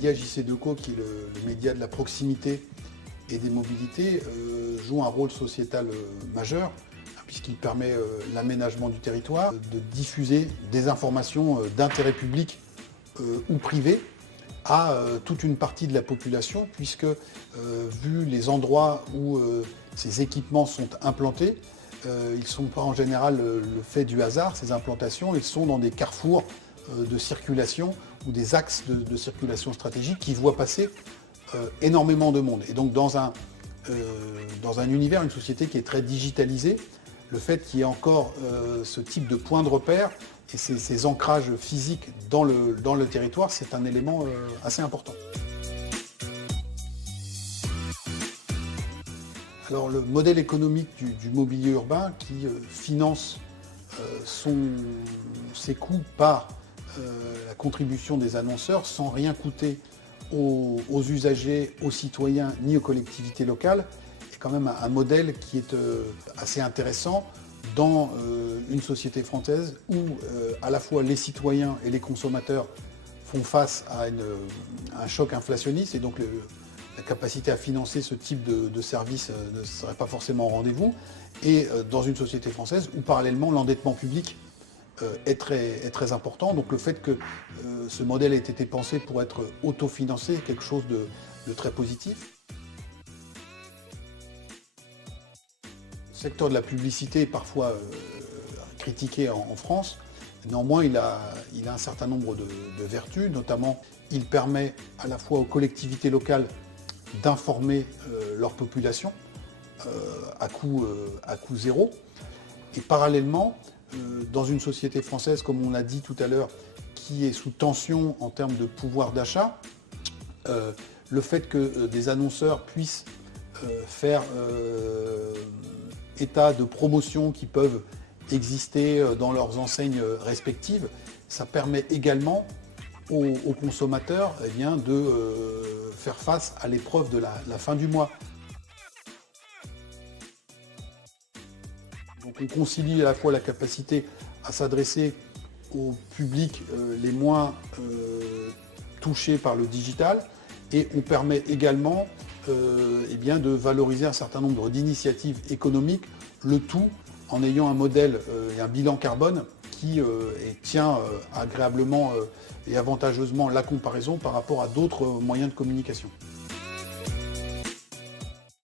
média JC2Co, qui est le média de la proximité et des mobilités, joue un rôle sociétal majeur, puisqu'il permet l'aménagement du territoire, de diffuser des informations d'intérêt public ou privé à toute une partie de la population, puisque vu les endroits où ces équipements sont implantés, ils ne sont pas en général le fait du hasard, ces implantations, ils sont dans des carrefours de circulation ou des axes de circulation stratégique qui voient passer énormément de monde. Et donc dans un univers, une société qui est très digitalisée, le fait qu'il y ait encore ce type de point de repère et ces ancrages physiques dans le territoire, c'est un élément assez important. Alors le modèle économique du mobilier urbain qui finance ses coûts par la contribution des annonceurs sans rien coûter aux usagers, aux citoyens ni aux collectivités locales est quand même un modèle qui est assez intéressant dans une société française où à la fois les citoyens et les consommateurs font face à un choc inflationniste et donc la capacité à financer ce type de service ne serait pas forcément au rendez-vous, et dans une société française où parallèlement l'endettement public est très important. Donc le fait que ce modèle ait été pensé pour être autofinancé est quelque chose de très positif. Le secteur de la publicité est parfois critiqué en France. Néanmoins, il a un certain nombre de vertus, notamment il permet à la fois aux collectivités locales d'informer leur population à coût zéro. Et parallèlement, dans une société française, comme on l'a dit tout à l'heure, qui est sous tension en termes de pouvoir d'achat, le fait que des annonceurs puissent faire état de promotions qui peuvent exister dans leurs enseignes respectives, ça permet également aux consommateurs de faire face à l'épreuve de la fin du mois. Donc on concilie à la fois la capacité à s'adresser aux publics les moins touchés par le digital, et on permet également de valoriser un certain nombre d'initiatives économiques, le tout en ayant un modèle et un bilan carbone qui tient agréablement et avantageusement la comparaison par rapport à d'autres moyens de communication.